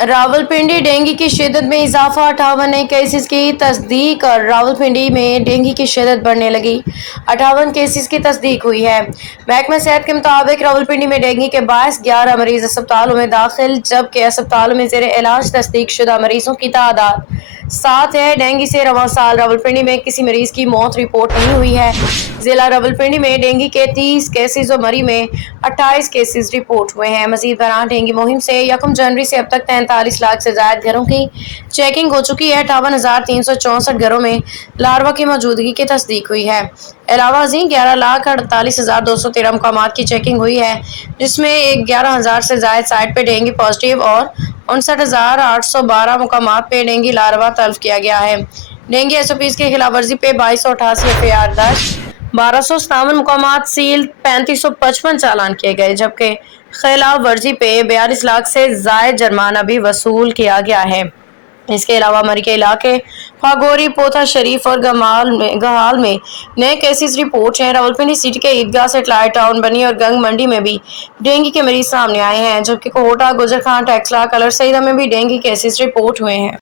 Rawalpindi dengue की शिद्दत में इजाफा 58 नए केसेस की तस्दीक और रावलपिंडी में डेंगू की शिद्दत बढ़ने लगी 58 केसेस की तस्दीक हुई है। महकमा सेहत के मुताबिक रावलपिंडी में डेंगू के बायस 11 मरीज अस्पतालों में दाखिल, जबकि अस्पतालों में ज़ेर इलाज तस्दीक शुदा मरीजों की तादाद 7 है। डेंगू से रवां साल रावलपिंडी में किसी मरीज की मौत रिपोर्ट नहीं हुई है। जिला रावलपिंडी में डेंगू के 30 केसेस और मरी में 28 केसेस रिपोर्ट हुए हैं। मजीद बरान डेंगू मुहिम से 1 जनवरी से अब तक 43 लाख से ज्यादा घरों की चेकिंग हो चुकी है। 58,364 घरों में लार्वा की मौजूदगी की तस्दीक हुई है। अलावा 11,48,213 मकामात की चेकिंग हुई है, जिसमें 11,000 से ज्यादा साइट पे डेंगू पॉजिटिव और 59,812 मकामात पे डेंगू लार्वा तल्फ किया गया है। डेंगू SOPs की खिलाफ वर्जी पे 2288 FIR दर्ज, 1257 मकामात सील, 3555 चालान किए गए, जबकि खिलाफ वर्जी पे 42 लाख से ज्यादा जुर्माना भी वसूल किया गया है। इसके अलावा मरी के इलाके फागोरी, पोथा शरीफ और गहाल में नए केसेस रिपोर्ट हैं। रावलपिंडी सिटी के ईदगाह, सेटेलाइट टाउन, बनी और गंग मंडी में भी डेंगू के मरीज सामने आए हैं, जबकि कोहटा, गुजर खान, टेक्सला, कलर सईदा में भी डेंगू केसेस रिपोर्ट हुए हैं।